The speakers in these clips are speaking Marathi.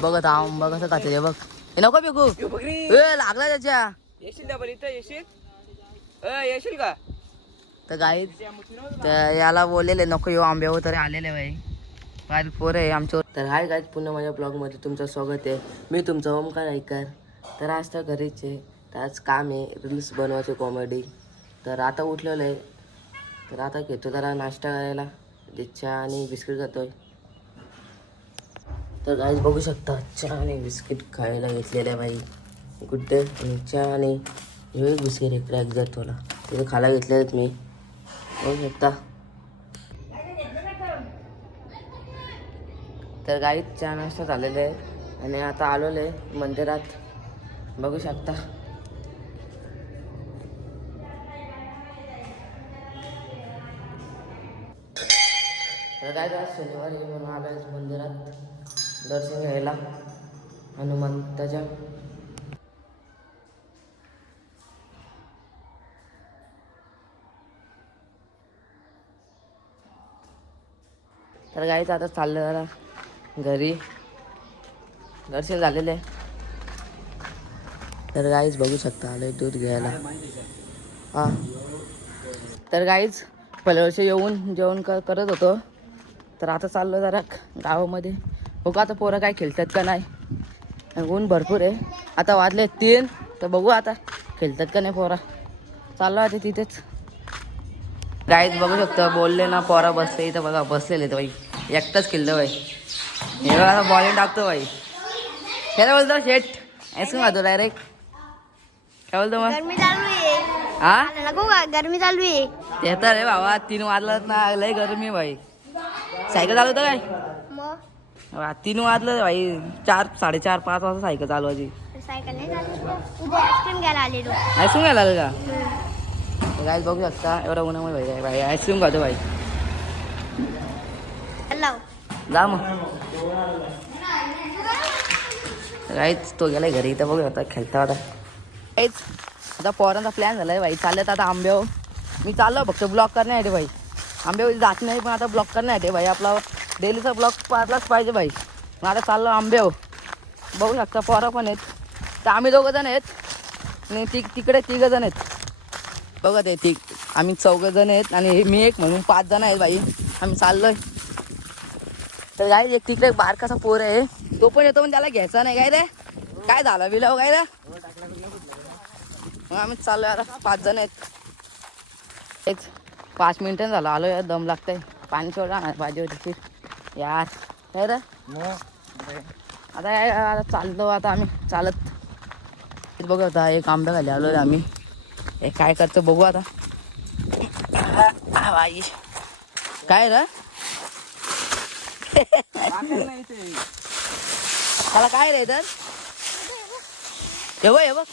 बघत आंबा कसं खाते बघ. हे नको पिकू लागला त्याच्या. येशील का तर गाई तर याला बोललेले नको येऊ आंब्यावर तरी आलेले बाई. काय पोर आहे आमच्यावर. तर हाय गाईज, पुन्हा माझ्या ब्लॉगमध्ये तुमचं स्वागत आहे. मी तुमचा ओमकार ऐकर. तर आज तर घरीच आहे. तर आज काम आहे रील्स बनवायचे कॉमेडी. तर आता उठलेलं आहे. तर आता घेतो जरा नाश्ता करायला. चहा आणि बिस्किट खातोय. तर गाईज बघू शकता चहा आणि बिस्किट खायला घेतलेलं आहे बाई. गुड डे आणि चहा आणि एक बिस्किट इकडे एक्झॅक्ट मला तिथे खायला घेतले आहेत मी. बघू शकता. तर गाईत चहा नाश्ता झालेला आहे आणि आता आलेलो आहे मंदिरात. बघू शकता. तर काय आज शनिवारी म्हणून आलो आहे मंदिरात दर्शन घ्यायला हनुमंताच्या. तर गाईच आता चाललं जरा घरी. दर्शन झालेलं आहे. तर गाईच बघू शकता आलोय दूध घ्यायला. हां तर गाईच पहिल्या वर्षी येऊन जेवण करत होतो. तर आता चाललो जरा गावामध्ये. बघू आता पोरं काय खेळतात का नाही. ऊन भरपूर आहे. आता वाजले 3. तर बघू आता खेळतात का नाही पोरा. चाललो आता तिथेच. गाईच बघू शकतो बोलले ना पोरा बसले इथं बघा बसलेले तर बाई. एकटाच खेळतो बाई. हे बघा बॉलिंग टाकतो बाई. काय बोलतो शेट ऐसून खातो डायरेक्ट. काय बोलतो मग गरमी चालू आहे. हा नको का गरमी चालू आहे. ते तर रे बाबा 3 वाजलं ना लय गरमी बाई. सायकल चालवतं काय मग 3 वाजलं भाई. 4, 4:30, 5 वाजता सायकल चालवायची. सायकल नाही चालू. उद्या आईस्क्रीम घ्यायला आलेलो. आईस्क्रीम घ्यायला आलं का. गाईज बघू शकता एवढा उन्हामुळे भाई भाई आईस्क्रीम खातो भाई. लाव जा मग. गाईच तो गेलाय घरी. इथं बघू आता खेळता. आता काहीच आता पोरांचा प्लॅन झालाय भाई. चालत आता आंब्यावर. मी चाललो फक्त ब्लॉक करण्यासाठी भाई. आंब्यावर जात नाही पण आता ब्लॉक करण्यासाठी भाई. आपला डेलीचा ब्लॉक पाडलाच पाहिजे भाई. मग आता चाललो आंब्यावर. बघू शकता पोरा पण आहेत. तर आम्ही 2 जण आहेत आणि तिकडे 3 जण आहेत. बघत आहे ती आम्ही 4 जण आहेत आणि मी एक म्हणून 5 जण आहेत भाई. आम्ही चाललोय. तर काय एक तिकडे बारकासा पोर आहे तो पण येतो पण त्याला घ्यायचा नाही. काय रे काय झालं बिलाव काय रे. मग आम्ही चाललोय आता 5 जण आहेत. एक 5 मिनिटं झालं आलो यार. दम लागतंय. पाणी सोडा ना पाहिजे होती यार. काय रे आता काय आता चाललो आता आम्ही चालत. बघू आता एक आंब्या खाली आलो आम्ही. एक काय करतो बघू आता. बाई काय रे मला काय रे तर हे बघ हे बघ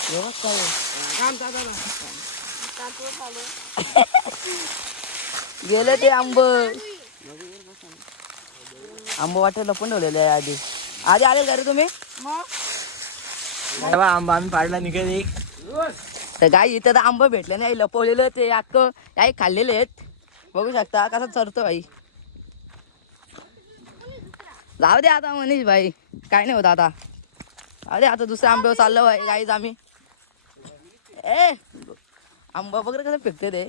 हे बघ काय गेलं ते आंब वाटेल लपून ठेवलेलं आहे आधी आले का रे तुम्ही. आंबा आम्ही पाडला निघत एक. तर गाई इथं तर आंबा भेटले नाही. लपवलेलं ते अख्खं काही खाल्लेले आहेत. बघू शकता कसा चरतो भाई. जाऊ दे आता मनीष भाई. काय नाही होत आता. जाऊ दे आता दुसऱ्या आंब्यावर चाललो भाई गाईज आम्ही. आंबा वगैरे कसं फेकते ते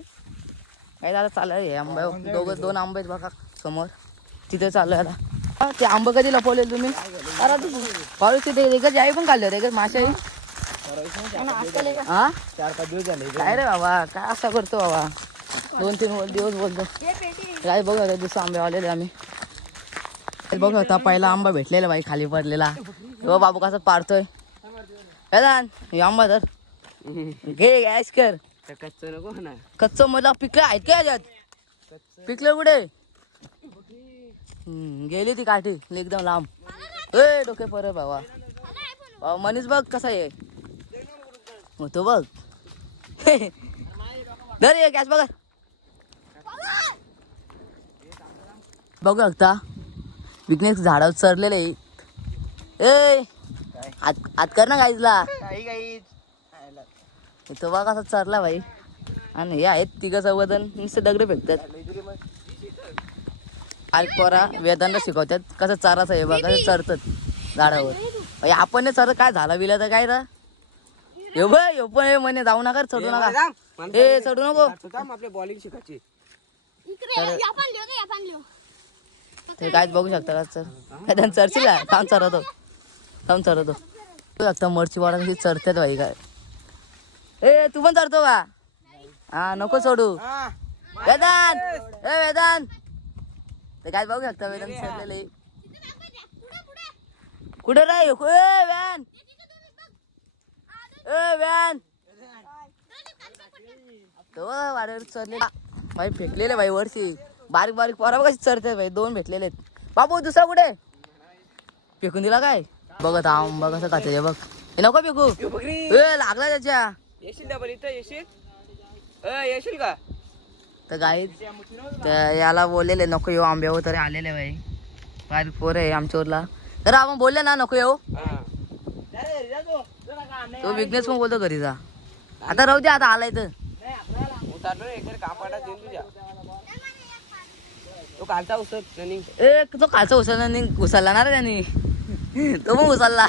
काही आता चाललंय. हे आंबा 2 आंबे आहेत बघा समोर. तिथे चाललोय आता. ते आंबा कधी लपवले तुम्ही. अरे तिथे आई पण खाल्ले होते माशाई. हा 4-5 दिवस झाले. काय रे बाबा काय असं करतो बाबा. 2-3 दिवस बोलतो काय. बघू आता दुसरा आंबे आलेले आम्ही. बघू आता पहिला आंबा भेटलेला बाई खाली पडलेला. हो बाबू कसं पाडतोय. हे आंबा तर घे गॅस कर. कच्च नको ना. कच्च मला पिकलं आहेत का याच्यात. पिकलं कुठे गेली ती काठी एकदम लांब. डोके परत बाबा मनीष बघ कसा आहे. होतो बघ. धर ये गॅस बघा. बघू शकता विकनेस झाडावर चरलेले आहे. आत कर ना गाईजला. तो बघा कसा चरला भाई. आणि हे आहेत 3 चौघजण नुसते दगड फेकतात. बारीक पोरा वेदांना शिकवतात कसं चाराचं आहे बघ कसं चरतात झाडावर आपण नाही चर काय झालं बिलं तर काय रा यो पण हे म्हणे जाऊ नका चढू नका ए चढू नको आपले बॉलिंग शिकायची. ते कायच बघू शकता का सर काय चरशील का थांब चरवतो बघू शकता मरची वाडा कशी चढतात भाई काय ए तू पण चढतो का हा नको चढू वेदांत ए वेदांत ते काय बघू शकता वेदांत चढलेले कुठे राय व्यान व्यान तो वाड्यावर चढले भाई फेकलेले भाई वरशी बारीक बारीक पोरा कशी चढते भाई 2 भेटलेले बाबू दुसरा कुठे फेकून दिला काय बघत आंबा कसं खाते बघ हे नको फेकू ए लागला त्याच्या येशील डबल इथं येशील का तर गाई तर याला बोललेले नको येऊ आंब्यावर तरी आलेले भाई बारीक पोर आहे आमच्यावरला तर आपण बोलले ना नको येऊ तो विघ्नेश पण बोलतो घरी जा आता राहू दे आता आलाय तर कापाडा देऊन तुझ्या तो कालचा उसत ए तो खालचा उचलला नाही उचलला ना रे त्यांनी तो पण उचलला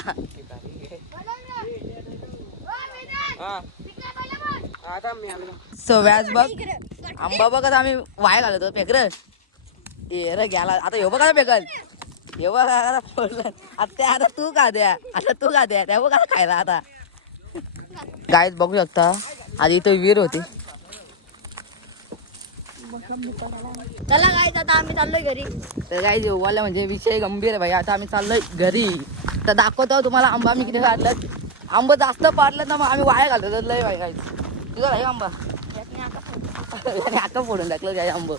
व्याज बघ आंबा बघत आम्ही वाया घालतो फेकर ए रे गेला आता ह्यो बघा फेकल हे बघा आता तू का द्या त्या बघा खायला आता गायच बघू शकता आधी इथं विहीर होती चला गाईज आता आम्ही चाललोय घरी. तर गायच वाला म्हणजे विषय गंभीर आहे भाई आता आम्ही चाललोय घरी तर दाखवतो तुम्हाला आंबा आम्ही किती काढलं आंबा जास्त पाडलं ना मग आम्ही वाया घालतो लय भाई गायच तुझा भाई आंबा आता फोडून टाकलं काय आंबा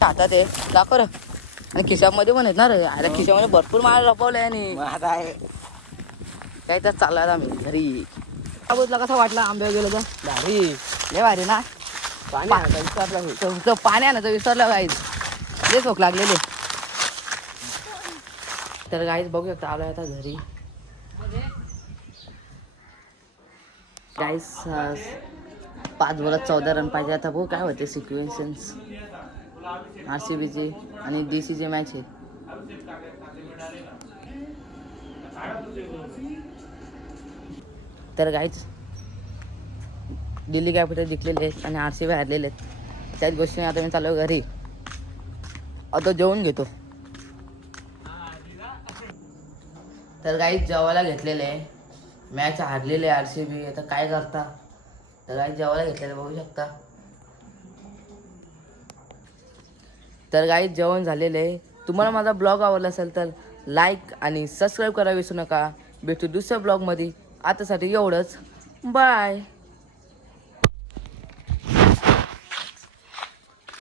हातात आहे दाखव र आणि खिशामध्ये पण आहेत ना रे अरे खिशामध्ये भरपूर माल लपवलाय आणि काय तर चाललाय आम्ही घरी बघितलं कसं वाटलं आंब्यावर गेलो तर भारी लय भारी ना पाणी आणायचं विसरलं गाईज लय भूक लागलेली तर गाईज बघू शकता आलोय आता घरी गाईज 5 बॉलात 14 रन पाहिजे आता भाऊ काय होते सिक्वेन्सेस RCBची आणि DCची मॅच आहे तर गाईज दिल्ली कॅपिटल जिंकलेले आहेत आणि RCB हारलेले आहेत त्याच गोष्टीने आता मी चाललो घरी आता जेवून घेतो तर गाईज जेवायला घेतलेले आहे मॅच हारलेले RCB आता काय करता तर गाईज जेवायला घेतलेले बघू शकता तर गाईज जेवण झालेलं आहे तुम्हाला माझा ब्लॉग आवडला असेल तर लाईक आणि सबस्क्राईब करायला विसरू नका भेटू दुसऱ्या ब्लॉगमध्ये आतासाठी एवढंच बाय